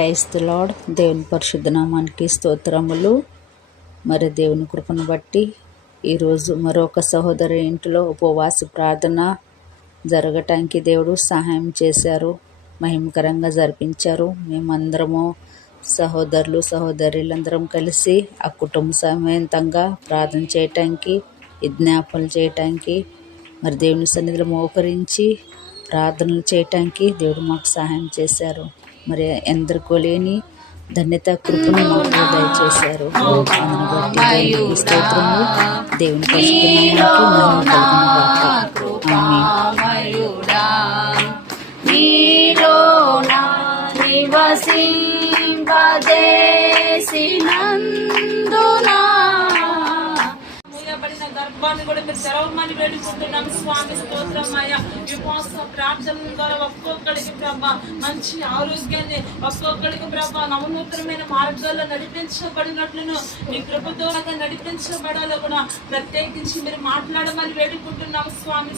Praise the lord. దేవుని పరిశుద్ధ నామానికి స్తోత్రములు. మరి దేవుని కృపను బట్టి ఈరోజు మరొక సహోదరి ఇంటిలో ఉపవాస ప్రార్థన జరగటానికి దేవుడు సహాయం చేశారు, మహిమకరంగా జరిపించారు. మేమందరము సహోదరులు సహోదరులందరం కలిసి ఆ కుటుంబ సమేతంగా ప్రార్థన చేయటానికి, విజ్ఞాపనలు చేయటానికి, మరి దేవుని సన్నిధిలో మోకరించి ప్రార్థనలు చేయటానికి దేవుడు మాకు సహాయం చేశారు. మరి ఎందరికో లేని ధన్యత కృపను మాకు దయచేశారు. అందుని బట్టి దేవునికి స్తోత్రము. దేవుని పరిశుద్ధ నామమునకు మహిమ కలుగును. గర్భాన్ని కూడా మీరు తెరవమని వేడుకుంటున్నాం స్వామి. స్తోత్రమయ్య. విశ్వాస ప్రార్థన ద్వారా ఒక్కొక్కడికి ప్రభా మంచి ఆరోగ్యాన్ని, ఒక్కొక్కడికి ప్రభా నవనూతనమైన మార్గాల్లో నడిపించబడినట్లును మీ కృపతో నడిపించబడాలో కూడా ప్రత్యేకించి మీరు మాట్లాడమని వేడుకుంటున్నాం స్వామి.